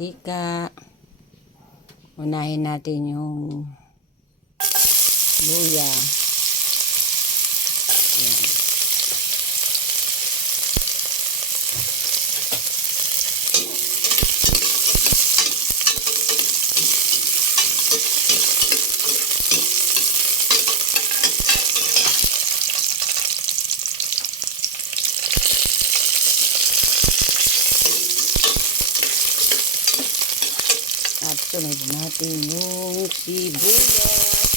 mantika. Unahin natin yung luya. Yan. At sunod natin yung sibuyas.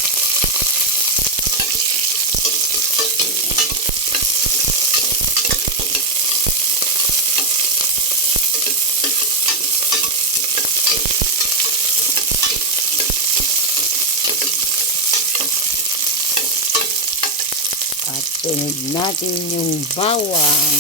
At sunod natin yung bawang.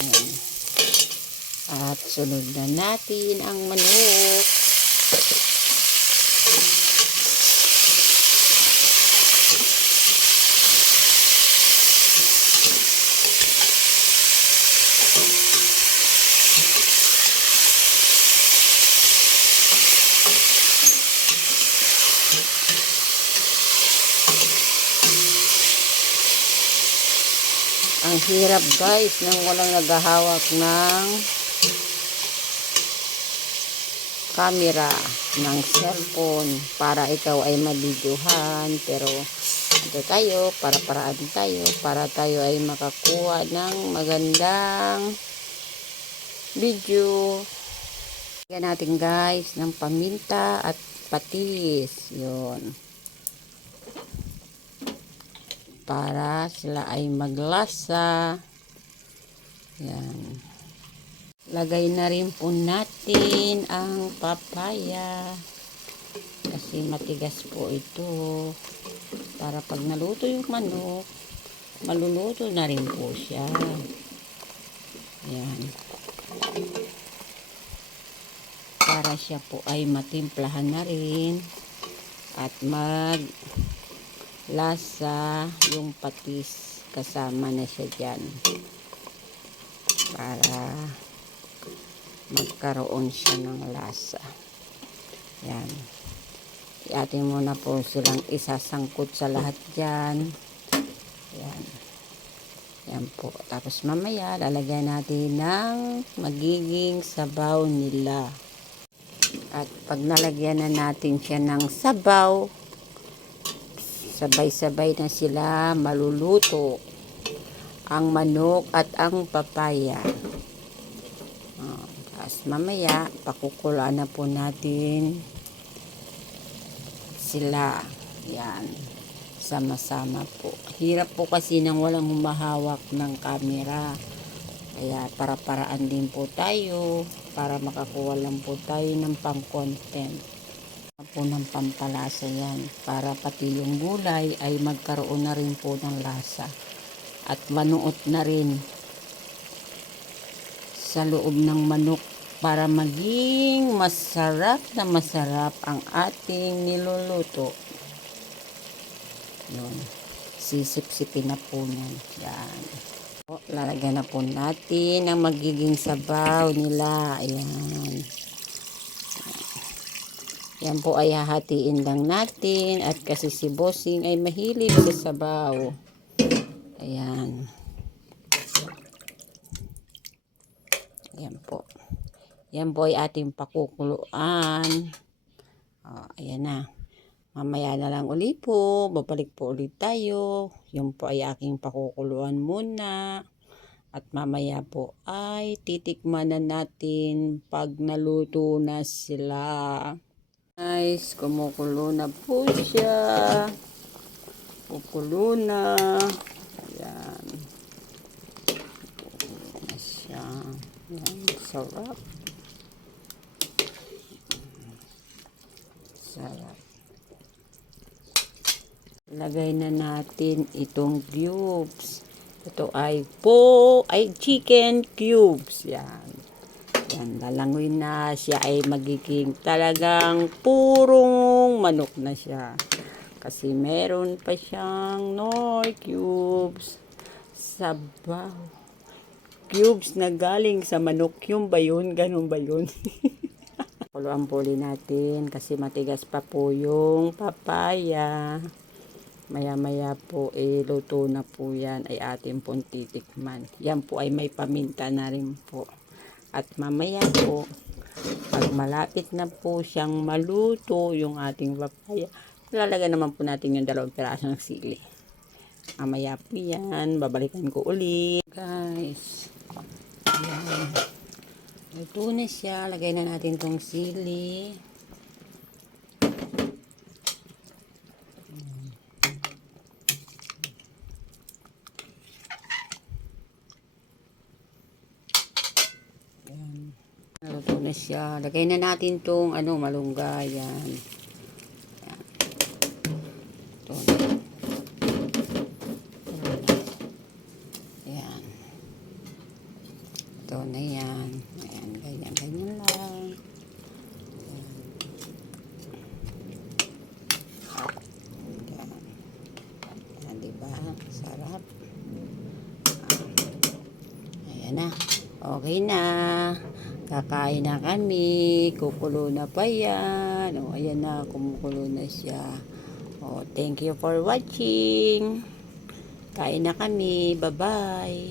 Yan. At sunod na natin ang manok. Ang hirap guys nang walang naghahawak ng camera ng cellphone para ikaw ay mabidyohan, pero ito tayo, para-paraan tayo para tayo ay makakuha ng magandang video. Lagyan natin guys ng paminta at patis, yun, para sila ay maglasa. Yan. Lagay na rin po natin ang papaya kasi matigas po ito, para pag naluto yung manok, maluluto na rin po siya. Yan. Para siya po ay matimplahan na rin at maglasa yung patis, kasama na siya dyan para magkaroon siya ng lasa. Yan. Iatin muna po silang isasangkot sa lahat dyan. Yan. Yan po. Tapos mamaya lalagyan natin ng magiging sabaw nila. At pag nalagyan na natin siya ng sabaw, sabay-sabay na sila maluluto, ang manok at ang papaya. Tapos mamaya pakukuluan na po natin sila. Yan, sama-sama po. Hirap po kasi nang walang humahawak ng camera, kaya para-paraan din po tayo para makakuha lang po tayo ng pang-content po, ng pampalasa. Yan, para pati yung gulay ay magkaroon na rin po ng lasa at manuot na rin sa loob ng manok para maging masarap na masarap ang ating niluluto. Yun. Sisip-sipin na po niyan. Yan. Lalagyan na po natin ang magiging sabaw nila. Ayan. Yan po ay hahatiin lang natin, at kasi si Bossing ay mahilig sa sabaw. Ayan. Ayan po. Yan po ay ating pakukuluan. Ayan na. Mamaya na lang ulit po. Babalik po ulit tayo. Yan po ay aking pakukuluan muna. At mamaya po ay titikman na natin pag naluto na sila. Guys, kumukulo na po siya. Kukulo na. Ayan. siya. Yan, sarap. Sarap. Lagay na natin itong cubes. Ito ay chicken cubes. Yan. Yan, lalangoy na siya ay magiging talagang purong manok na siya. Kasi meron pa siyang Knorr cubes. Sabaw. Cubes na galing sa manok. Yung ba yun? Ganun ba yun? Kuluan po ulit natin kasi matigas pa po yung papaya. Maya-maya po, luto na po yan ay ating pong titikman. Yan po ay may paminta na rin po. At mamaya po, pag malapit na po siyang maluto yung ating papaya, lalagyan naman po natin yung 2 pirasong sili. Mamaya po yan, babalikan ko ulit. Guys, yan. Luto na siya. Lagay na natin tong sili. Naluto na siya. Lagay na natin tong malunggay. Yan. Yan. Ito na. Yan. Ito na yan. Ayan. Ganyan. Ganyan lang. Yan. Yan. Diba? Sarap. Ayan na. Okay na. Kakain na kami. Kukulo na pa yan. O, ayan na. Kumukulo na siya. O, thank you for watching. Kain na kami. Bye-bye.